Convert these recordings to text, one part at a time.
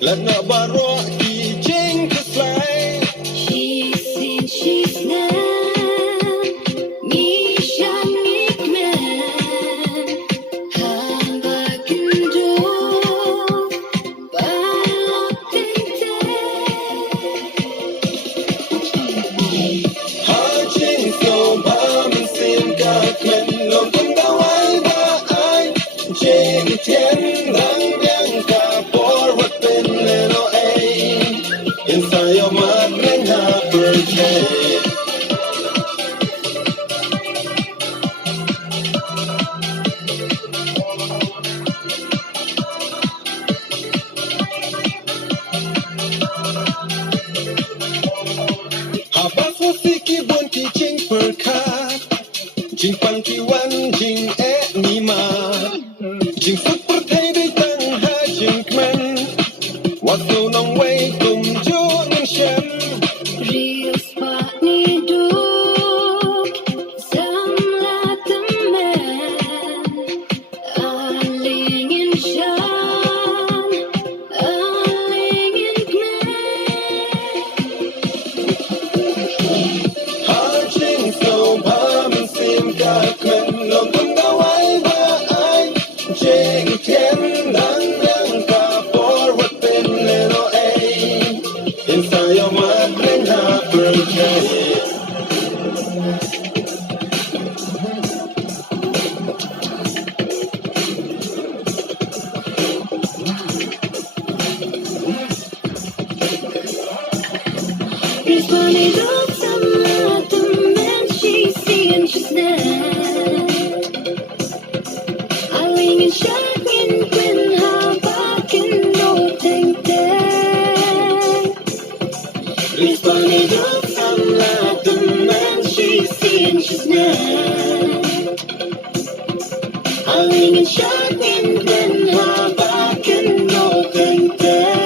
là nợ bà roa kỳ chính thức lại She's seen, she's known, me shangit man, hambakin do, balating te. ha chính sâu ba mình xin cả khen lòng tâm đau ai ba ai trên thiên đàng đàng cả por vật bên lên nó ai inside your mind bring her birthday Habas ki buon ki jing per ka jing pang ki wan jing e ni ma jing phúc per thai đi tăng ha jing kmen wat so nong wei kum jo ning shen Real spot ni duk, samla the man, aling in shan, aling in ha jing so ba min sim ka kmen lo kum da wai ba ai jing thiên đàng đàng ka por wat pen le no ai inside your mind bring her birthday He's funny, looks at the man she's seeing, she's there. Aling in shaking when her back and no think there. He's funny, looks at the man she's seeing, she's there. Aling in shaking when her back and no think there.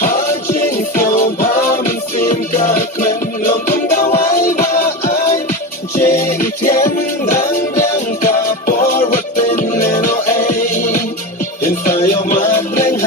ha jing so ba min sim ka kmen lo kum da wai ba ai jing thiên đàng đàng ka por wat pen le no ai inside your mind bring